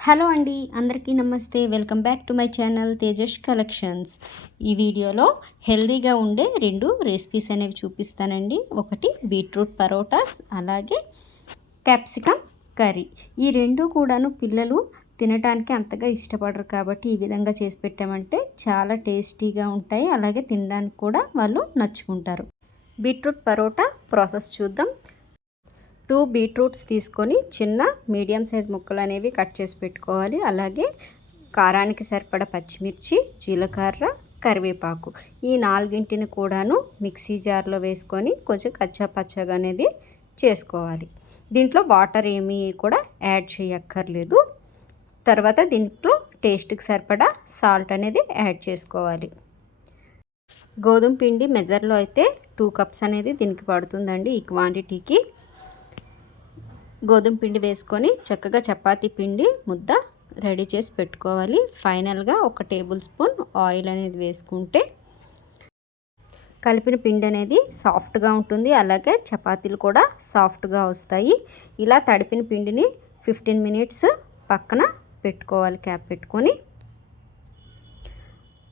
Hello అండి, అందరికీ నమస్తే. Welcome back to my channel Tejas collections. ఈ వీడియోలో హెల్దీగా ఉండే 2 రెసిపీస్ అనేవి చూపిస్తానండి. ఒకటి బీట్రూట్ పరోటాస్, అలాగే క్యాప్సికమ్ కర్రీ. ఈ 2 కూడాను పిల్లలు తినడానికి అంతగా ఇష్టపడరు కాబట్టి ఈ విధంగా చేసి పెట్టామంటే చాలా టేస్టీగా ఉంటాయి. అలాగే తినడానికి కూడా వాళ్ళు నచ్చుకుంటారు. బీట్రూట్ పరోటా ప్రాసెస్ చూద్దాం. 2 బీట్రూట్స్ తీసుకొని చిన్న మీడియం సైజ్ ముక్కలు అనేవి కట్ చేసి పెట్టుకోవాలి. అలాగే కారానికి సరిపడా పచ్చిమిర్చి, జీలకర్ర, కరివేపాకు ఈ 4ని కూడాను మిక్సీ జార్లో వేసుకొని కొంచెం కచ్చా పచ్చగా అనేది చేసుకోవాలి. దీంట్లో వాటర్ ఏమీ కూడా యాడ్ చేయక్కర్లేదు. తర్వాత దీంట్లో టేస్ట్కి సరిపడా సాల్ట్ అనేది యాడ్ చేసుకోవాలి. గోధుమ పిండి మెజర్లో అయితే 2 కప్స్ అనేది దీనికి పడుతుందండి. ఈ క్వాంటిటీకి గోధుమ పిండి వేసుకొని చక్కగా చపాతీ పిండి ముద్ద రెడీ చేసి పెట్టుకోవాలి. ఫైనల్గా 1 టేబుల్ స్పూన్ ఆయిల్ అనేది వేసుకుంటే కలిపిన పిండి అనేది సాఫ్ట్గా ఉంటుంది. అలాగే చపాతీలు కూడా సాఫ్ట్గా వస్తాయి. ఇలా తడిపిన పిండిని 15 మినిట్స్ పక్కన పెట్టుకోవాలి క్యాప్ పెట్టుకొని.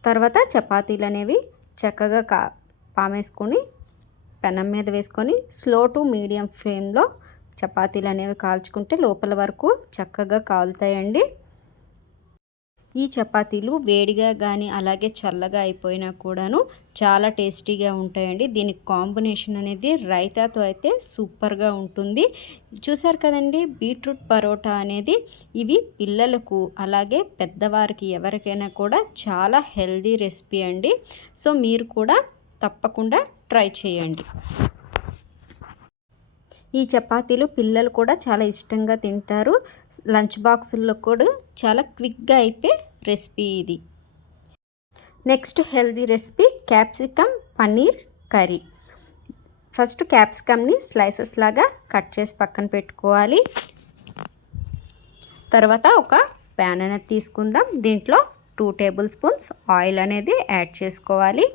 తర్వాత చపాతీలు అనేవి చక్కగా పామేసుకొని పెనం మీద వేసుకొని స్లో టు మీడియం ఫ్లేమ్లో చపాతీలు అనేవి కాల్చుకుంటే లోపల వరకు చక్కగా కాలుతాయండి. ఈ చపాతీలు వేడిగా కానీ అలాగే చల్లగా అయిపోయినా కూడాను చాలా టేస్టీగా ఉంటాయండి. దీనికి కాంబినేషన్ అనేది రైతాతో అయితే సూపర్గా ఉంటుంది. చూసారు కదండి, బీట్రూట్ పరోటా అనేది ఇవి పిల్లలకు అలాగే పెద్దవారికి ఎవరికైనా కూడా చాలా హెల్దీ రెసిపీ అండి. సో మీరు కూడా తప్పకుండా ట్రై చేయండి. ఈ చపాతీలు పిల్లలు కూడా చాలా ఇష్టంగా తింటారు. లంచ్ బాక్సుల్లో కూడా చాలా క్విక్గా అయిపోయే రెసిపీ ఇది. Next healthy recipe capsicum paneer curry. First క్యాప్సికమ్ని స్లైసెస్ లాగా కట్ చేసి పక్కన పెట్టుకోవాలి. తర్వాత ఒక ప్యాన్ అనేది తీసుకుందాం. దీంట్లో 2 టేబుల్ స్పూన్స్ ఆయిల్ అనేది యాడ్ చేసుకోవాలి.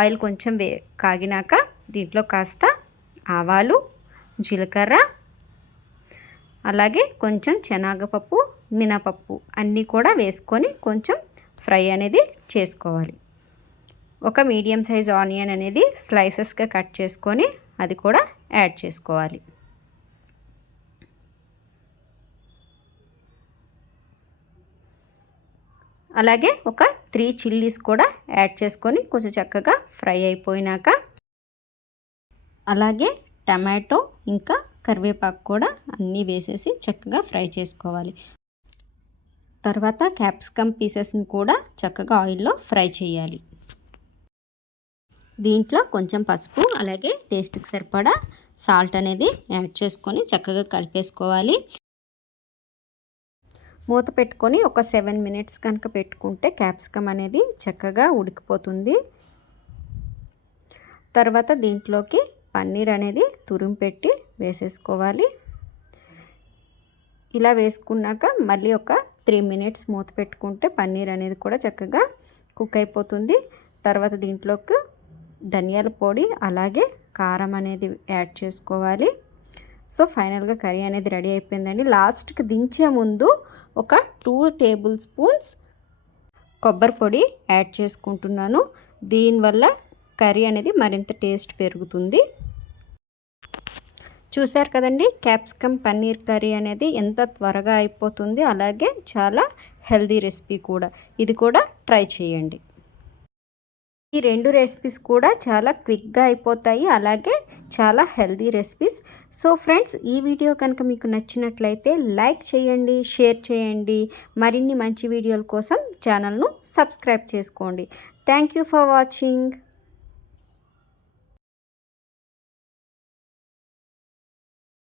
ఆయిల్ కొంచెం కాగినాక దీంట్లో కాస్త ఆవాలు, జీలకర్ర, అలాగే కొంచెం శనగపప్పు, మినపప్పు అన్నీ కూడా వేసుకొని కొంచెం ఫ్రై అనేది చేసుకోవాలి. ఒక మీడియం సైజ్ ఆనియన్ అనేది స్లైసెస్గా కట్ చేసుకొని అది కూడా యాడ్ చేసుకోవాలి. అలాగే ఒక 3 చిల్లీస్ కూడా యాడ్ చేసుకొని కొంచెం చక్కగా ఫ్రై అయిపోయినాక అలాగే టమాటో ఇంకా కరివేపాకు కూడా అన్నీ వేసేసి చక్కగా ఫ్రై చేసుకోవాలి. తర్వాత క్యాప్సికమ్ పీసెస్ని కూడా చక్కగా ఆయిల్లో ఫ్రై చేయాలి. దీంట్లో కొంచెం పసుపు అలాగే టేస్ట్కి సరిపడా సాల్ట్ అనేది యాడ్ చేసుకొని చక్కగా కలిపేసుకోవాలి. మూత పెట్టుకొని ఒక 7 మినిట్స్ కనుక పెట్టుకుంటే క్యాప్సికమ్ అనేది చక్కగా ఉడికిపోతుంది. తర్వాత దీంట్లోకి పన్నీర్ అనేది తురిమి పెట్టి వేసేసుకోవాలి. ఇలా వేసుకున్నాక మళ్ళీ ఒక 3 మినిట్స్ మూత పెట్టుకుంటే పన్నీర్ అనేది కూడా చక్కగా కుక్ అయిపోతుంది. తర్వాత దీంట్లోకి ధనియాల పొడి అలాగే కారం అనేది యాడ్ చేసుకోవాలి. సో ఫైనల్గా కర్రీ అనేది రెడీ అయిపోయిందండి. లాస్ట్కి దించే ముందు ఒక 2 టేబుల్ స్పూన్స్ కొబ్బరి పొడి యాడ్ చేసుకుంటున్నాను. దీనివల్ల కర్రీ అనేది మరింత టేస్ట్ పెరుగుతుంది. చూశారు కదండి, క్యాప్సికమ్ పన్నీర్ కర్రీ అనేది ఎంత త్వరగా అయిపోతుంది. అలాగే చాలా హెల్దీ రెసిపీ కూడా. ఇది కూడా ట్రై చేయండి. ఈ 2 రెసిపీస్ కూడా చాలా క్విక్గా అయిపోతాయి. అలాగే చాలా హెల్దీ రెసిపీస్. సో ఫ్రెండ్స్, ఈ వీడియో కనుక మీకు నచ్చినట్లయితే లైక్ చేయండి, షేర్ చేయండి. మరిన్ని మంచి వీడియోల కోసం ఛానల్ను సబ్స్క్రైబ్ చేసుకోండి. Thank you for watching.